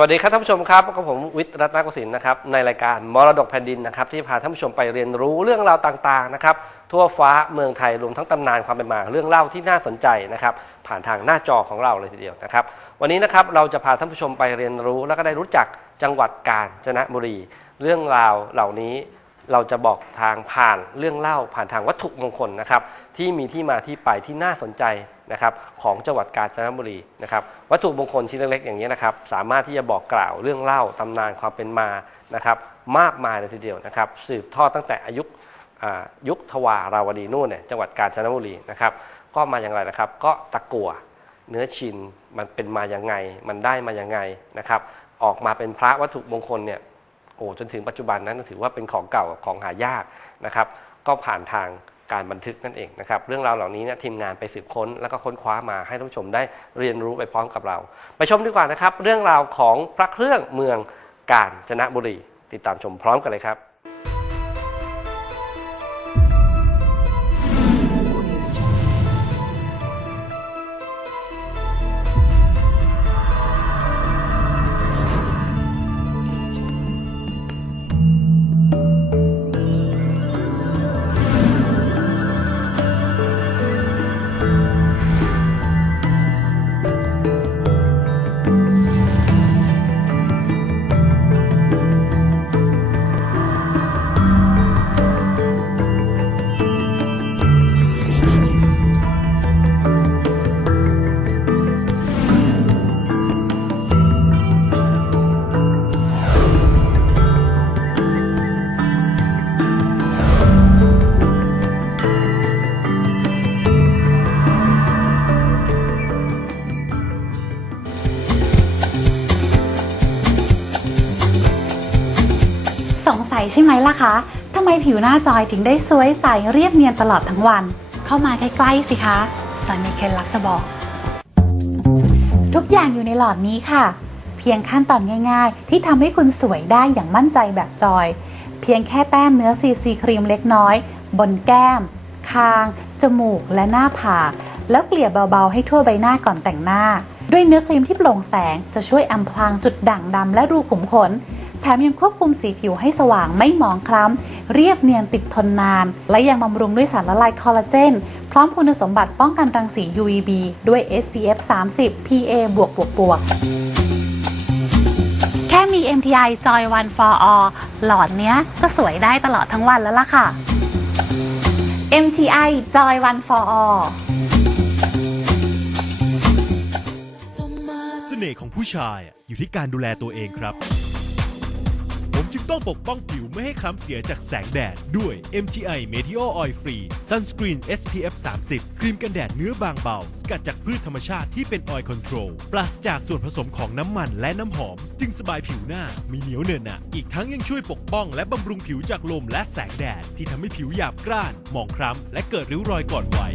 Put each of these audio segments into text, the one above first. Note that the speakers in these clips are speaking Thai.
วัสดีครับท่านผู้ชมครับกับผมวิทย์รัตนกสินนะครับในรายการมรดกแผ่นดินนะครับที่พาท่านผู้ชมไปเรียนรู้เรื่องราวต่างๆนะครับทั่วฟ้าเมืองไทยรวมทั้งตำนานความเป็นมาเรื่องเล่าที่น่าสนใจนะครับผ่านทางหน้าจอของเราเลยทีเดียวนะครับวันนี้นะครับเราจะพาท่านผู้ชมไปเรียนรู้ แล้วก็ได้รู้จักจังหวัดกาญจนบุรี เรื่องราวเหล่านี้เราจะบอกทางผ่านเรื่องเล่าผ่านทางวัตถุมงคลนะครับที่มีที่มาที่ไปที่น่าสนใจ นะครับของจังหวัดกาญจนบุรีนะครับวัตถุมงคลชิ้นเล็กๆอย่างนี้นะครับสามารถที่จะบอกกล่าวเรื่องเล่าตำนานความเป็นมานะครับมากมายเลยทีเดียวนะครับสืบทอดตั้งแต่อายุยุคทวาราวดีนู่นเนี่ยจังหวัดกาญจนบุรีนะครับก็มาอย่างไรนะครับ ก็ตะกัวเนื้อชินมันเป็นมาอย่างไง มันได้มาอย่างไงนะครับออกมาเป็นพระวัตถุมงคลเนี่ยโอ้จนถึงปัจจุบันนั้นถือว่าเป็นของเก่าของหายากนะครับ ก็ผ่านทาง การบันทึกนั่นเองนะครับ เรื่องราวเหล่านี้เนี่ยทีมงานไปสืบค้นแล้วก็ค้นคว้ามาให้ท่านผู้ชมได้เรียนรู้ไปพร้อมกับเรา ไปชมดีกว่านะครับ เรื่องราวของพระเครื่องเมืองกาญจนบุรี ติดตามชมพร้อมกันเลยครับ ล่ะคะทำไมผิวหน้าจอยถึงได้สวยใสเรียบเนียนตลอดทั้งวัน เข้ามาใกล้ๆสิคะจอยมีเคล็ดลับจะบอก ทุกอย่างอยู่ในหลอดนี้ค่ะ เพียงขั้นตอนง่าย ๆ ที่ทำให้คุณสวยได้อย่างมั่นใจแบบจอย เพียงแค่แต้มเนื้อซีซีครีมเล็กน้อย บนแก้ม คาง จมูก และหน้าผากแล้วเกลี่ยเบาๆ ให้ทั่วใบหน้าก่อนแต่งหน้า ด้วยเนื้อครีมที่โปร่งแสงจะช่วยอำพรางจุดด่างดำและรูขุมขน แถมยังควบคุมสีผิวให้สว่างไม่หมองคล้ำ เรียบเนียนติดทนนาน และยังบำรุงด้วยสารละลายคอลลาเจน พร้อมคุณสมบัติป้องกันรังสี UVB ด้วย SPF 30 PA บวกบวกบวกแค่มี MTI Joy One for All หลอดเนี้ยก็สวยได้ตลอดทั้งวันแล้วล่ะค่ะ MTI Joy One for All เสน่ห์ของผู้ชายอยู่ที่การดูแลตัวเองครับ จึงต้องปกป้องผิวไม่ให้คล้ำเสียจากแสงแดด ด้วย MTI Meteo Oil Free Sunscreen SPF 30 ครีมกันแดดเนื้อบางเบา สกัดจากพืชธรรมชาติที่เป็น Oil Control ปราศจากส่วนผสมของน้ำมันและน้ำหอม จึงสบายผิวหน้าม่เหนียวเนินหนะอีกทั้งยังช่วยปกป้องและบำรุงผิวจากลมและแสงแดด ที่ทำให้ผิวหยาบกร้านหมองคล้ำและเกิดริ้วรอยก่อนวัย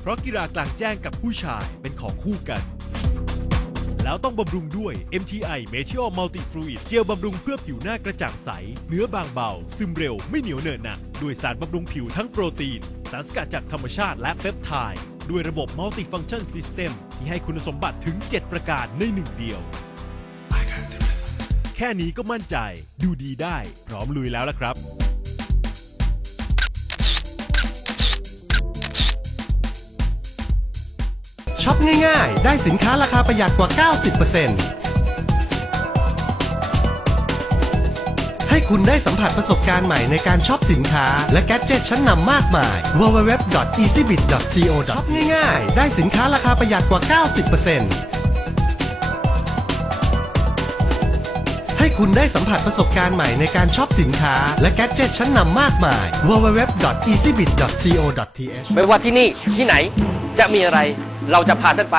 เพราะกีฬากลางแจ้งกับผู้ชายเป็นของคู่กัน แล้วต้องบำรุงด้วย MTI Meteo Multi Fluid เจลบำรุงเพื่อผิวหน้ากระจ่างใส เนื้อบางเบา ซึมเร็วไม่เหนียวเหนอะหนะด้วยสารบำรุงผิวทั้งโปรตีน สารสกัดจากธรรมชาติและเปปไทด์ด้วยระบบ Multi Function System ที่ให้คุณสมบัติถึง 7 ประการในหนึ่งเดียว แค่นี้ก็มั่นใจ ดูดีได้ พร้อมลุยแล้วละครับ ช็อปง่ายๆ ได้สินค้าราคาประหยัดกว่า 90%ให้คุณได้สัมผัสประสบการณ์ใหม่ในการช็อปสินค้าและแกดเจิตชั้นนำมากมาย www.easybit.co ช็อปง่ายๆ ได้สินค้าราคาประหยัดกว่า 90%ให้คุณได้สัมผัสประสบการณ์ใหม่ในการช็อปสินค้าและแกดเจิตชั้นนำมากมาย www.easybit.co.th ไม่ว่าที่นี่ที่ไหนจะมีอะไร เราจะพาท่านไป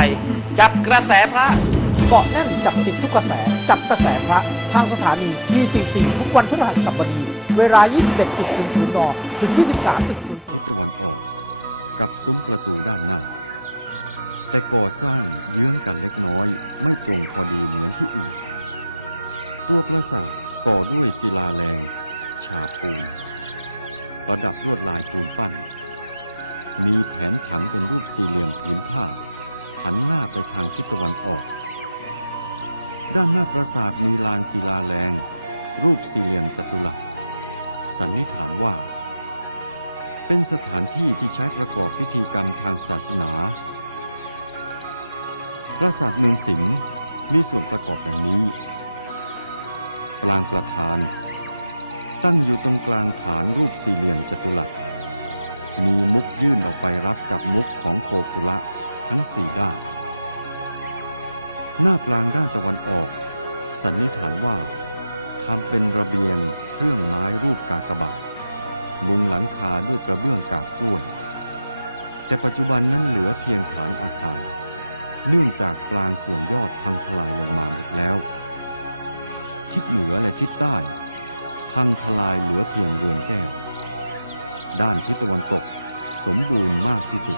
จับกระแสพระเกาะแน่นจับติดทุกกระแส จับกระแสพระทางสถานี T44 ทุกวันพฤหัสบดี เวลา 21.00นถึง 23.00ทิศตะวันออก กับซุ้มประตูด้านหน้า แต่ก่อสร้างเยื้องกันเล็กน้อยไม่ตรงพอดีเหมือนที่อื่น ตัวปราสาทก่อด้วยศิลาแรง ฉาบปูน ประดับลวดลายปูนปั้น มีแผนผังเป็นรูปสี่เหลี่ยมผืนผ้า หันหน้าไปทางทิศตะวันออก ด้านหน้าปราสาทมีลานศิลาแรง รูปสี่เหลี่ยมจัตุรัส สันนิษฐานว่า เป็นสถานที่ที่ใช้ประกอบพิธีกรรมทางศาสนา ปราสาทเมืองสิงห์มีส่วนประกอบดังนี้ปรางประธาน ตั้งอยู่ตรงกลางฐานรูปสี่เหลี่ยมจัตุรัส มีมุกยื่นออกไปรับกับมุกของโคคุระทั้งสี่ด้าน หน้าปรางด้านตะวันออก สันนิษฐานว่าทำเป็นระเบียงเครื่องไม้รูปกากบาทมุงหลังคาด้วยกระเบื้องกาบกล้วย แต่ปัจจุบันนั้นเหลือเพียงฐานอาคาร เนื่องจากปรางส่วนยอดพังทลายลงมาหมดแล้ว ทิศเหนือและทิศใต้ พังทลายเหลือเพียงเรือนแก้ว ด้านทิศตะวันตก สมบูรณ์มากที่สุด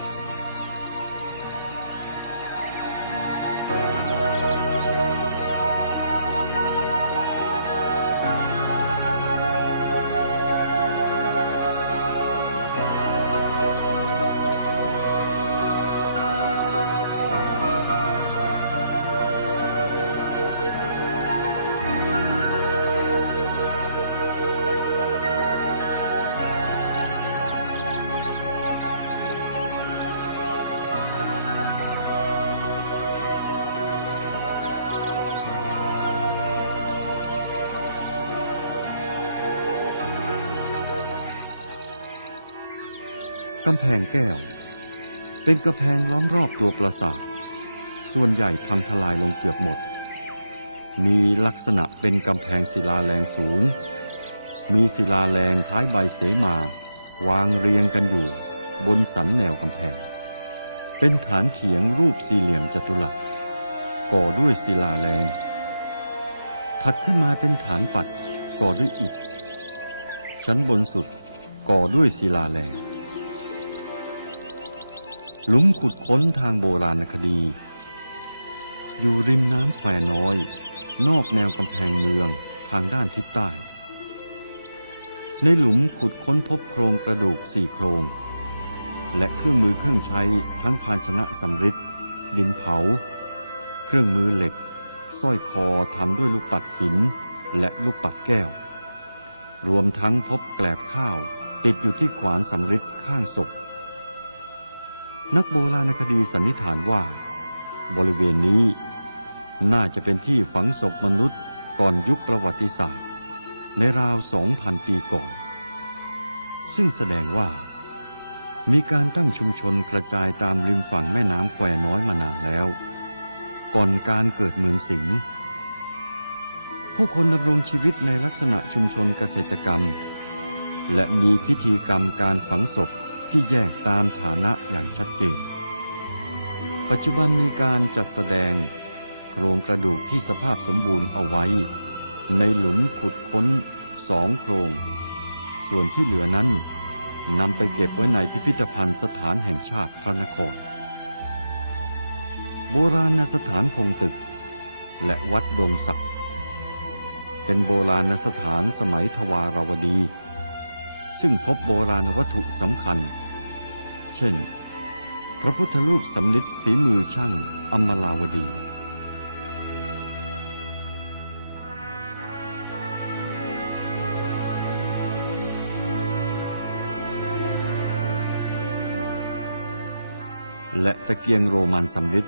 กำแพงแก้ว เป็นกำแพงล้อมรอบตัวปราสาท ส่วนใหญ่พังทลายลงเกือบหมด มีลักษณะเป็นกำแพงศิลาแรงสูง มีศิลาแรงคล้ายใบเสมา วางเรียงกันอยู่ บนสันแนวกำแพง เป็นฐานเขียงรูปสี่เหลี่ยมจัตุรัสก่อด้วยศิลาแรง ถัดขึ้นมาเป็นฐานปัดก่อด้วยอิฐ ชั้นบนสุดก่อด้วยศิลาแรง หลุมขุดค้นทางโบราณคดี อยู่ริมน้ำแควน้อย นอกแนวกำแพงเมืองทางด้านทิศใต้ ในหลุมขุดค้นพบโครงกระดูกสี่โครง และเครื่องมือเครื่องใช้ทั้งภาชนะสำริดดินเผา เครื่องมือเหล็กสร้อยคอทำด้วยลูกปัดหินและลูกปัดแก้ว รวมทั้งพบแกลบข้าว ติดอยู่ที่ขวานสำริดข้างศพ นักโบราณคดีสันนิษฐานว่า บริเวณนี้ น่าจะเป็นที่ฝังศพมนุษย์ก่อนยุคประวัติศาสตร์ ในราว 2,000 ปีก่อน ซึ่งแสดงว่า มีการตั้งชุมชนกระจายตามริมฝั่งแม่น้ำแควน้อยมานานแล้ว ก่อนการเกิดเมืองสิงห์ผู้คนดำรงชีวิตในลักษณะชุมชนเกษตรกรรม และมีพิธีกรรมการฝังศพ ที่แยกตามฐานะอย่างชัดเจน ปัจจุบันมีการจัดแสดงโครงกระดูกที่สภาพสมบูรณ์เอาไว้ ในหลุมขุดค้นสองโครง ส่วนที่เหลือนั้นนำไปเก็บไว้ในพิพิธภัณฑ์สถานแห่งชาติพระนคร โบราณสถานพงตึก และวัดดงศักดิ์เป็นโบราณสถานสมัยทวารวดี ซึ่งพบโบราณวัตถุสำคัญ เช่น พระพุทธรูปสำนิดฝีมือช่างอมลาวดีและตะเกียงโรมันสำริด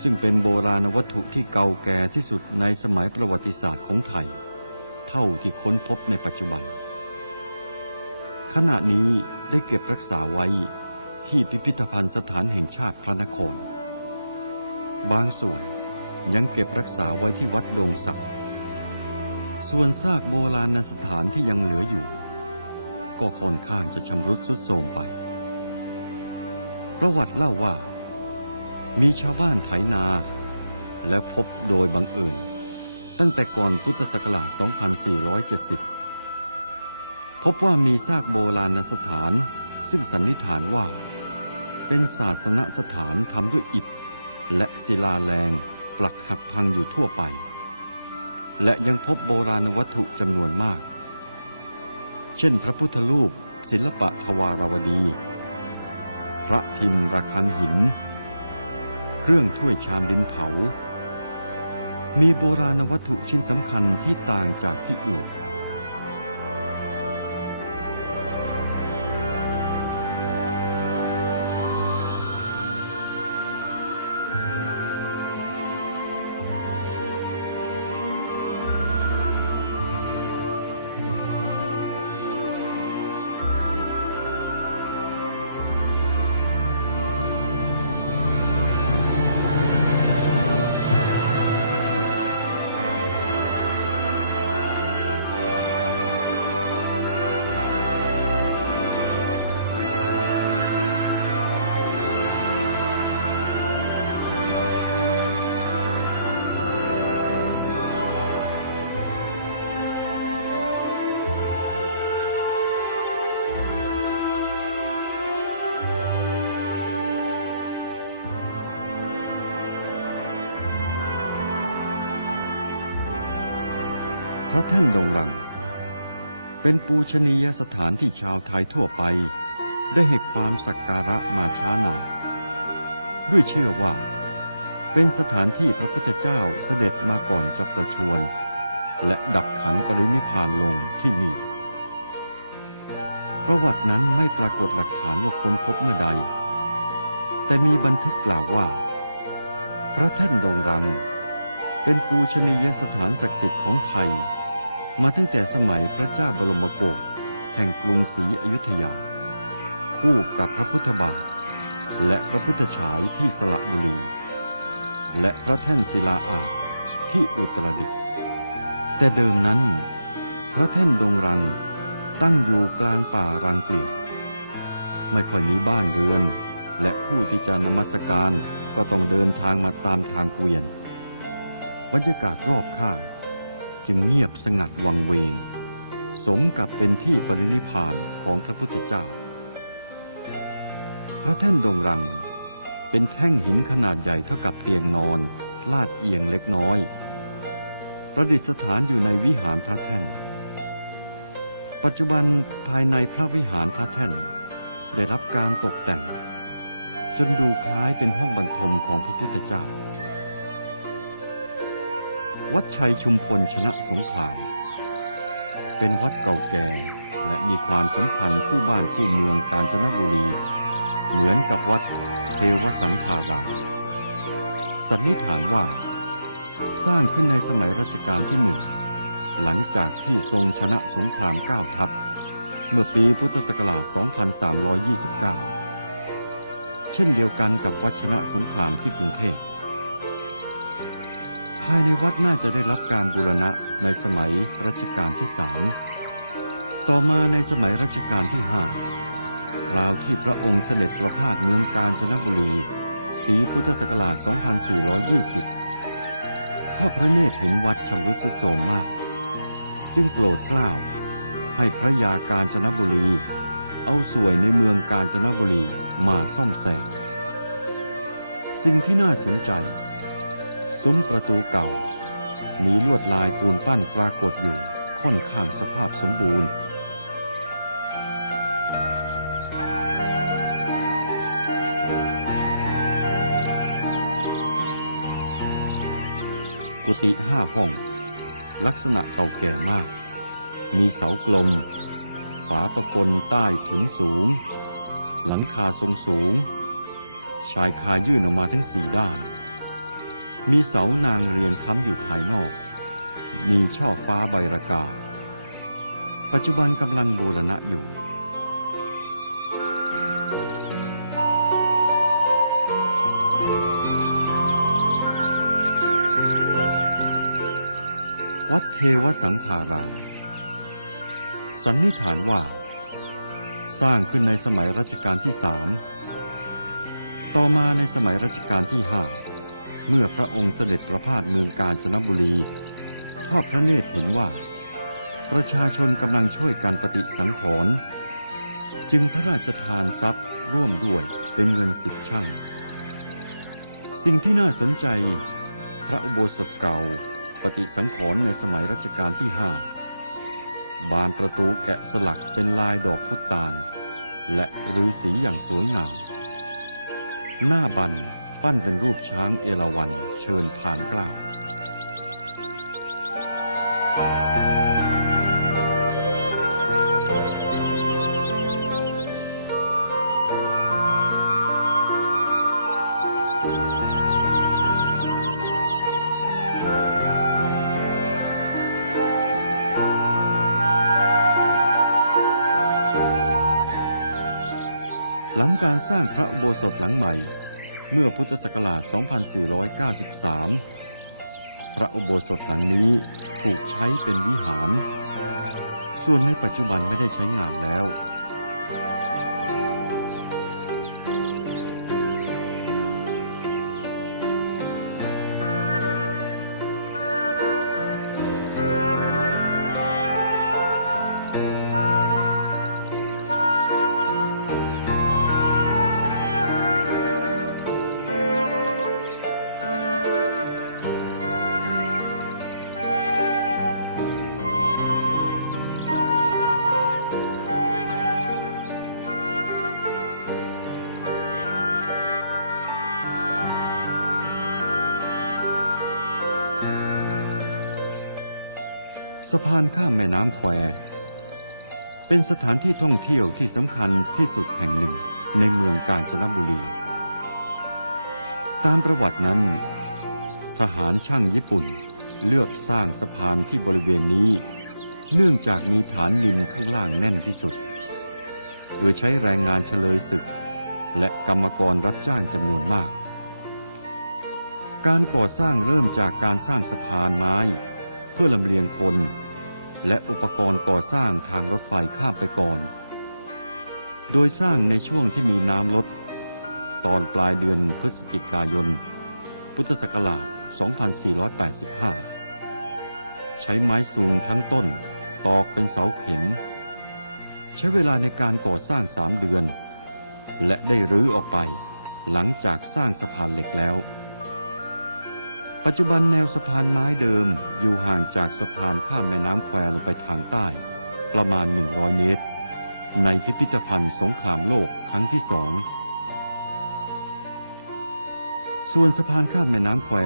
ซึ่งเป็นโบราณวัตถุที่เก่าแก่ที่สุดในสมัยประวัติศาสตร์ของไทย เท่าที่ค้นพบในปัจจุบัน ขณะนี้ได้เก็บรักษาไว้ที่พิพิธภัณฑ์สถานแห่งชาติพระนคร บางส่วนยังเก็บรักษาไว้ที่วัดดงศักดิ์ส่วนซากโบราณสถานที่ยังเหลืออยู่ ก็ค่อนข้างจะชำรุดทรุดโทรมไป ประวัติเล่าว่า มีชาวบ้านไถนา แล้วพบโดยบังเอิญ ตั้งแต่ก่อนพุทธศักราช 2470 พบว่ามีซากโบราณสถาน ซึ่งสันนิษฐานว่า เป็นศาสนสถานทำด้วยอิฐ และศิลาแรงปลักหักพังอยู่ทั่วไป และยังพบโบราณวัตถุจำนวนมาก เช่นพระพุทธรูป ศิลปะทวารวดี พระพิมระฆังหิน เครื่องถ้วยชามดินเผา มีโบราณวัตถุชิ้นสำคัญที่ต่างจากที่อื่น พระแท่นดงรัง เป็นปูชนียสถานที่ชาวไทยทั่วไป ได้ให้ความสักการะมาช้านาน ด้วยเชื่อว่า เป็นสถานที่พระพุทธเจ้าเสด็จมาก่อนจะประชวรและดับขันปรินิพพานลงที่นี่ ประวัตินั้นไม่ปรากฏหลักฐานว่าค้นพบเมื่อใด แต่มีบันทึกกล่าวว่า พระแท่นดงรัง เป็นปูชนียสถานศักดิ์สิทธิ์ของไทย มาตั้งแต่สมัยพระเจ้าบรมโกศแห่งกรุงศรีอยุธยา คู่กับพระพุทธบาท และพระพุทธฉายที่สระบุรี และพระแท่นศิลาอาสที่อุตรดิตถ์แต่เดิมนั้น พระแท่นดงรังตั้งอยู่กลางป่ารังเปลี่ยวไม่ค่อยมีบ้านเรือน และผู้ที่จะนมัสการก็ต้องเดินทางมาตามทางเกวียน บรรยากาศรอบข้าง จึงเงียบสงัดวังเวง สมกับเป็นที่ปรินิพพานของพระพุทธเจ้า พระแท่นดงรัง เป็นแท่งหินขนาดใหญ่เท่ากับเตียงนอน ลาดเอียงเล็กน้อย ประดิษฐานอยู่ในวิหารพระแท่น ปัจจุบันภายในพระวิหารพระแท่น ได้รับการตกแต่ง จนดูคล้ายเป็นห้องบรรทมของพระพุทธเจ้า วัดชัยชุมพลชนะสงคราม เป็นวัดเก่าแก่และมีความสำคัญคู่บ้านคู่เมืองกาญจนบุรี เหมือนกับวัดเทวสังขารามสันนิษฐานว่า สร้างขึ้นในสมัยรัชกาลที่หนึ่งหลังจากที่ทรงชนะสงครามเก้าทัพ เมื่อปีพุทธศักราช 2329 เช่นเดียวกันกับวัดชนะสงครามที่กรุงเทพายในวัดน่าจะได้รับการบูรณะในสมัยรัชกาลที่สามต่อมาในสมัยรัชกาลที่ห้าคราวที่พระองค์เสด็จประพาสเมืองกาญจนบุรี ปีพุทธศักราช 2420ทอดพระเนตรเห็นวัดชำรุดทรุดโทรมมาก จึงโปรดเกล้าให้พระยากาญจนบุรี เอาสวยในเมืองกาญจนบุรีมาซ่อมแซมสิ่งที่น่าสนใจ ซุ้มประตูเก่า มีลวดลายปูนปั้นปรากฏอยู่ค่อนข้างสภาพสมบูรณ์กุฏิห้าห้อง ลักษณะเก่าแก่มาก มีเสากลม ฝาประกลใต้ถุนสูง หลังคาทรงสูง ชายคายื่นออกมาทั้งสี่ด้าน มีเสานางเรียงค้ำอยู่ภายนอก มีช่อฟ้าใบระกา ปัจจุบันกำลังบูรณะอยู่ วัดเทวสังขาราม สันนิษฐานว่า สร้างขึ้นในสมัยรัชกาลที่สามต่อมาในสมัยรัชกาลที่ห้า เมื่อพระองค์เสด็จประพาสเมืองกาญจนบุรี ทอดพระเนตรเห็นว่า ประชาชนกำลังช่วยการปฏิสังขรณ์จึงพระราชทานทรัพย์ร่วมด้วยเป็นเงินสิบช่าง สิ่งที่น่าสนใจ พระอุโบสถเก่าปฏิสังขรณ์ในสมัยรัชกาลที่ห้าบานประตูแกะสลักเป็นลายดอกพุตาล และฤาษีอย่างสวยงาม หน้าบัน ปั้นเป็นรูปช้างเอราวัณเชิญทานกล้าวหลังการสร้างพระอุโบสถหลังใหม่ เมื่อพุทธศักราช 2493 พระอุโบสถหลังนี้ถูกใช้เป็นวิหาร ส่วนในปัจจุบันไม่ได้ใช้งานแล้ว พานข้ามแม่น้ำแคว เป็นสถานที่ท่องเที่ยวที่สำคัญที่สุดแห่งหนึ่งในเมืองกาญจนบุรี ตามประวัตินั้น ทหารช่างญี่ปุ่นเลือกสร้างสะพานที่บริเวณนี้ เนื่องจากมีฐานดินข้างล่างแน่นที่สุด โดยใช้แรงงานเฉลยศึก และกรรมกรรับจ้างจำนวนมาก การก่อสร้างเริ่มจากการสร้างสะพานไม้ เพื่อลำเลียงคน และอุปกรณ์ก่อสร้างทางรถไฟข้ามไปก่อน โดยสร้างในช่วงที่มีน้ำลด ตอนปลายเดือนพฤศจิกายน พุทธศักราช 2485 ใช้ไม้สูงทั้งต้นตอกเป็นเสาเข็ม ใช้เวลาในการก่อสร้างสามเดือน และได้รื้อออกไปหลังจากสร้างสะพานเหล็กแล้ว ปัจจุบันแนวสะพานไม้เดิมอยู่ห่างจากสะพานข้ามแม่น้ำแควลงไปทางใต้ ประมาณ 100 เมตร ในพิพิธภัณฑ์สงครามโลกครั้งที่สอง ส่วนสะพานข้ามแม่น้ำแคว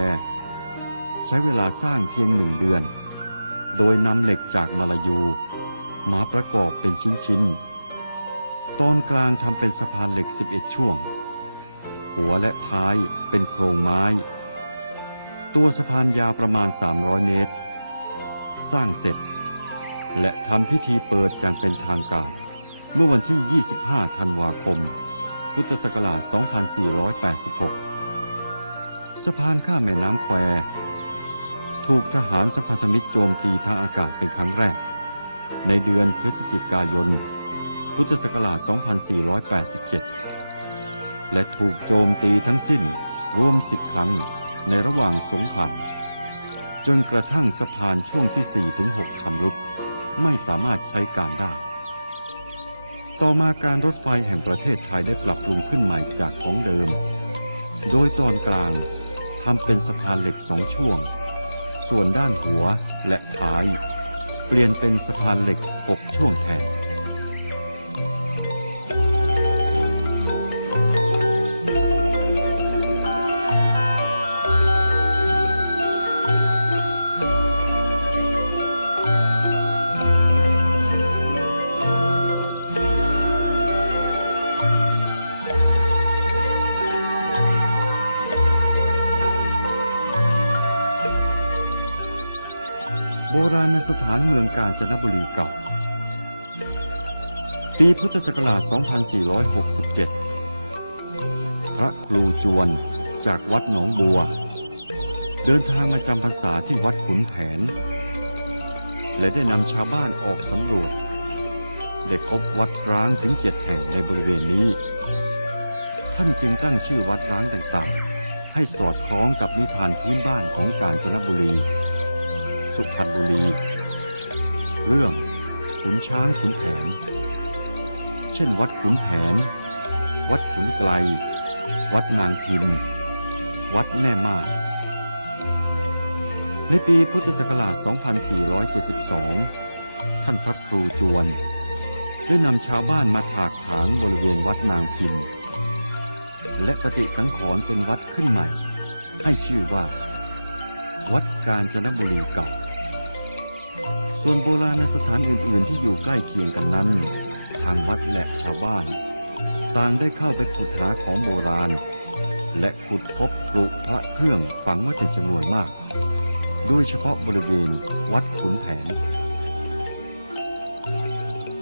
ใช้เวลาสร้างเพียงหนึ่งเดือน โดยนำเหล็กจากมาลายูมาประกอบเป็นชิ้นๆ ตอนกลางทำเป็นสะพานเหล็ก 11 ช่วง หัวและท้ายเป็นโครงไม้ ตัวสะพานยาวประมาณ 300 เมตร สร้างเสร็จ และทำพิธีเปิดอย่างเป็นทางการ เมื่อวันที่ 25 ธันวาคม พุทธศักราช 2486 สะพานข้ามแม่น้ำแควถูกทหารสัมพันธมิตรโจมตีทางอากาศเป็นครั้งแรก ในเดือนพฤศจิกายน พุทธศักราช 2487 และถูกโจมตีทั้งสิ้นรวม 10 ครั้ง ในระหว่างสงคราม จนกระทั่งสะพานช่วงที่ 4 ถึง 6ชำรุดไม่สามารถใช้การได้ ต่อมาการรถไฟแห่งประเทศไทยได้ปรับปรุงขึ้นใหม่จากของเดิม โดยตอนกลางทำเป็นสะพานเหล็กสองช่วง ส่วนด้านหัวและท้าย เปลี่ยนเป็นสะพานเหล็ก 6 ช่วงแทน สถานเมืองกาญจนบุรีเก่า ปีพุทธศักราช 2467 พระครูจวนจากวัดหนองบัว เดินทางมาจำพรรษาที่วัดขุนแผน และได้นำชาวบ้านออกสำรวจ ได้พบวัดร้างถึงเจ็ดแห่งในบริเวณนี้ ท่านจึงตั้งชื่อวัดร้างต่างๆ ให้สอดคล้องกับนิทานพื้นบ้านของกาญจนบุรีสุพรรณบุรี เรื่องขุนช้างขุนแผน เช่นวัดขุนแผน วัดขุนไกล วัดนางพิมพ์ วัดแม่มาศในปีพุทธศักราช 2472 ท่านพระครูจวน ได้นำชาวบ้านมาถากถางบริเวณวัดนางพิมพ์ และปฏิสังขรณ์เป็นวัดขึ้นใหม่ ให้ชื่อว่า วัดกาญจนบุรีเก่า ส่วนโบราณสถานอื่น ๆ ที่อยู่ใกล้เคียงกันนั้น ทางวัดและชาวบ้าน ต่างได้เข้าไปขุดหาของโบราณ และขุดพบปลุพระเครื่องฝังไว้เป็นจำนวนมาก โดยเฉพาะบริเวณวัดขุนแผน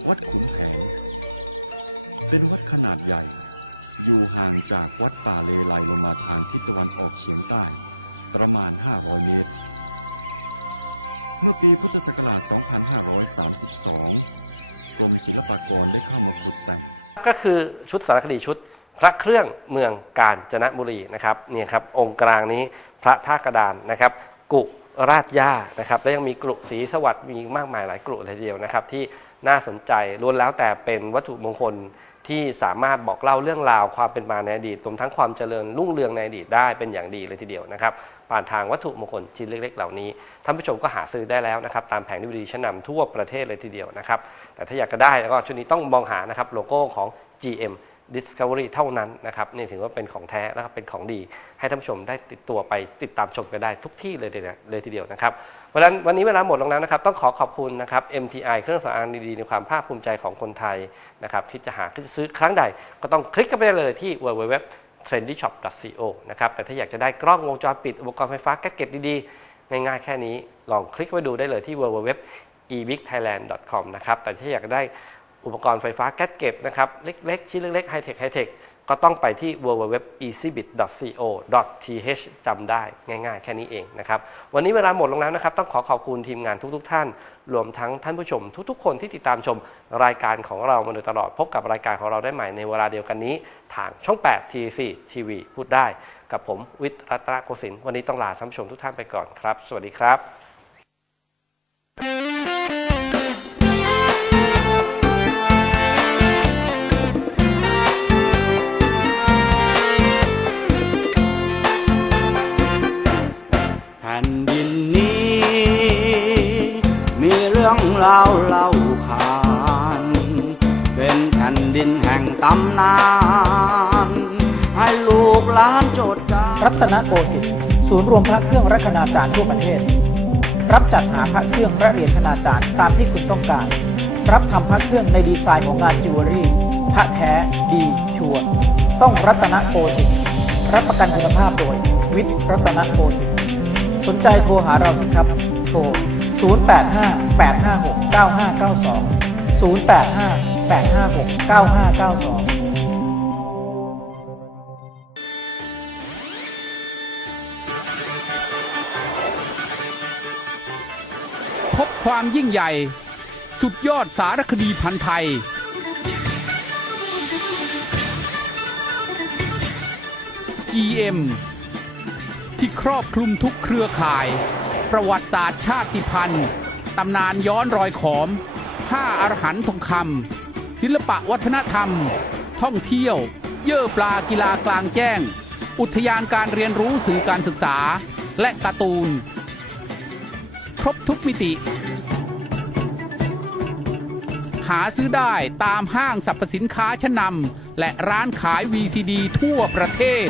วัดขุนแผน เป็นวัดขนาดใหญ่ อยู่ห่างจากวัดป่าเลไลลงมาทางทิศตะวันออกเฉียงใต้ ประมาณ 500 เมตร เมื่อปีพุทธศักราช 2532 กรมศิลปากรได้เข้ามาขุดแต่ง ก็คือชุดสารคดีชุด พระเครื่องเมืองกาญจนบุรีนะครับเนี่ยครับองค์กลางนี้พระท่ากระดานนะครับกุราชย่านะครับและยังมีกรุศรีสวัสดิ์มีมากมายหลายกรุเลยทีเดียวนะครับที่น่าสนใจล้วนแล้วแต่เป็นวัตถุมงคล ที่สามารถบอกเล่าเรื่องราวความเป็นมาในอดีตรวมทั้งความเจริญรุ่งเรืองในอดีตได้เป็นอย่างดีเลยทีเดียวนะครับผ่านทางวัตถุมงคลชิ้นเล็ก ๆ เหล่านี้ท่านผู้ชมก็หาซื้อได้แล้วนะครับ ตามแผงดีวดีชั้นนำทั่วประเทศเลยทีเดียวนะครับ แต่ถ้าอยากจะได้แล้วก็ชุดนี้ต้องมองหานะครับโลโก้ของ GM Discovery เท่านั้นนะครับนี่ถือว่าเป็นของแท้และเป็นของดี ให้ท่านผู้ชมได้ติดตัวไปติดตามชมกันได้ทุกที่เลยทีเดียวเลยทีเดียวนะครับเพราะฉะนั้นวันนี้เวลาหมดลงแล้วนะครับต้องขอขอบคุณนะครับ MTI เครื่องสำอางดีๆในความภาคภูมิใจของคนไทยนะครับคิดจะหาคิดจะซื้อครั้งใด ก็ต้องคลิกกันไปได้เลยที่ www trendyshop.co นะครับแต่ถ้าอยากจะได้กล้องวงจรปิดอุปกรณ์ไฟฟ้าแก๊กเก็ตดีๆ ง่ายๆ แค่นี้ลองคลิกไปดูได้เลยที่ www ebigthailand.com นะครับแต่ถ้าอยากได้ อุปกรณ์ไฟฟ้าแก๊สเก็ตนะครับ เล็กๆ ชิ้นเล็กๆไฮเทคไฮเทคก็ต้องไปที่ www.easybit.co.th จำได้ง่ายๆ แค่นี้เองนะครับ วันนี้เวลาหมดลงแล้วนะครับ ต้องขอขอบคุณทีมงานทุกๆ ท่าน รวมทั้งท่านผู้ชม ทุกๆ คนที่ติดตามชมรายการของเรามาโดยตลอด พบกับรายการของเราได้ใหม่ในเวลาเดียวกันนี้ ทางช่อง 8 TC ทีวีพูดได้ กับผมวิทย์รัตนโกสินทร์วันนี้ต้องลาท่านผู้ชมทุกท่านไปก่อนครับ สวัสดีครับ นดินนี้ มีเรื่องราวเล่าขาน เป็นแผ่นดินแห่งตำนาน ให้ลูกหลานจดจำรัตนโกสินทร์ศูนย์รวมพระเครื่องรัตนาจารย์ทั่วประเทศ รับจัดหาพระเครื่องพระเหรียญคณาจารย์ตามที่คุณต้องการ รับทำพระเครื่องในดีไซน์ของงานจิวเวลรี่ พระแท้ดีชัวร์ต้องรัตนโกสินทร์รับประกันคุณภาพโดย วิทย์รัตนโกสินทร์ สนใจโทรหาเราสิครับ โทร 085 856 9592 085 856 9592พบความยิ่งใหญ่ สุดยอดสารคดีพันธ์ไทย GM ที่ครอบคลุมทุกเครือข่าย ประวัติศาสตร์ชาติพันธุ์ตำนานย้อนรอยขอมห้าอรหันต์ทองคำศิลปะวัฒนธรรม ท่องเที่ยว เย่อปลากีฬากลางแจ้ง อุทยานการเรียนรู้สื่อการศึกษา และการ์ตูน ครบทุกมิติ หาซื้อได้ตามห้างสรรพสินค้าชั้นนำและร้านขาย VCD ทั่วประเทศ